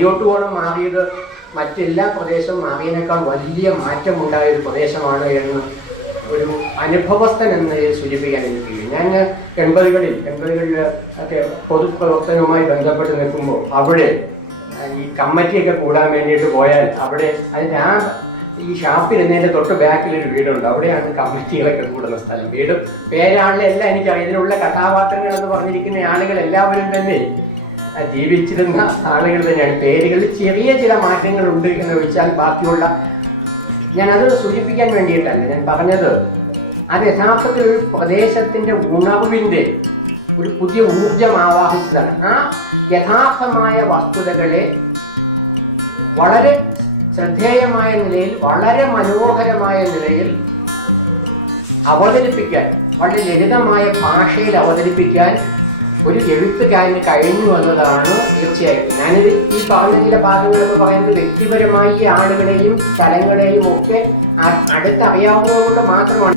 അരിയോട്ടുകോണം മാറിയത് മറ്റെല്ലാ പ്രദേശവും മാറിയതിനേക്കാൾ വലിയ മാറ്റമുണ്ടായ ഒരു പ്രദേശമാണ് എന്ന് ഒരു അനുഭവസ്ഥൻ എന്ന് സൂചിപ്പിക്കാൻ എനിക്ക് കഴിയും. ഞാൻ 80കളിൽ ഒക്കെ പൊതുപ്രവർത്തനവുമായി ബന്ധപ്പെട്ട് നിൽക്കുമ്പോൾ അവിടെ ഈ കമ്മിറ്റിയൊക്കെ കൂടാൻ വേണ്ടിയിട്ട് പോയാൽ അവിടെ അതിൻ്റെ ഈ ഷാപ്പിരുന്നതിൻ്റെ തൊട്ട് ബാക്കിലൊരു വീടുണ്ട്. അവിടെയാണ് കമ്മിറ്റികളൊക്കെ കൂടുന്ന സ്ഥലം. വീടും പേരാളിലെല്ലാം എനിക്കറിയാം. ഇതിലുള്ള കഥാപാത്രങ്ങൾ എന്ന് പറഞ്ഞിരിക്കുന്ന ആളുകൾ എല്ലാവരും തന്നെ ജീവിച്ചിരുന്ന ആളുകൾ തന്നെയാണ്. പേരുകളിൽ ചെറിയ ചില മാറ്റങ്ങളുണ്ട് എന്ന് വെച്ചാൽ ബാക്കിയുള്ള ഞാനത് സൂചിപ്പിക്കാൻ വേണ്ടിയിട്ടല്ല ഞാൻ പറഞ്ഞത്. അത് യഥാർത്ഥത്തിൽ ഒരു പ്രദേശത്തിൻ്റെ ഉണർവിൻ്റെ ഒരു പുതിയ ഊർജം ആവാഹിച്ചതാണ്. ആ യഥാർത്ഥമായ വസ്തുതകളെ വളരെ ശ്രദ്ധേയമായ നിലയിൽ, വളരെ മനോഹരമായ നിലയിൽ അവതരിപ്പിക്കാൻ, വളരെ ലളിതമായ ഭാഷയിൽ അവതരിപ്പിക്കാൻ ഒരു എഴുത്തുകാരന് കഴിഞ്ഞു എന്നതാണ് തീർച്ചയായിട്ടും. ഞാനിത് ഈ പറഞ്ഞ ചില ഭാഗങ്ങളെന്ന് പറയുന്നത് വ്യക്തിപരമായി ഈ ആളുകളെയും സ്ഥലങ്ങളെയും ഒക്കെ അടുത്തറിയാവുന്നത് കൊണ്ട് മാത്രമാണ്.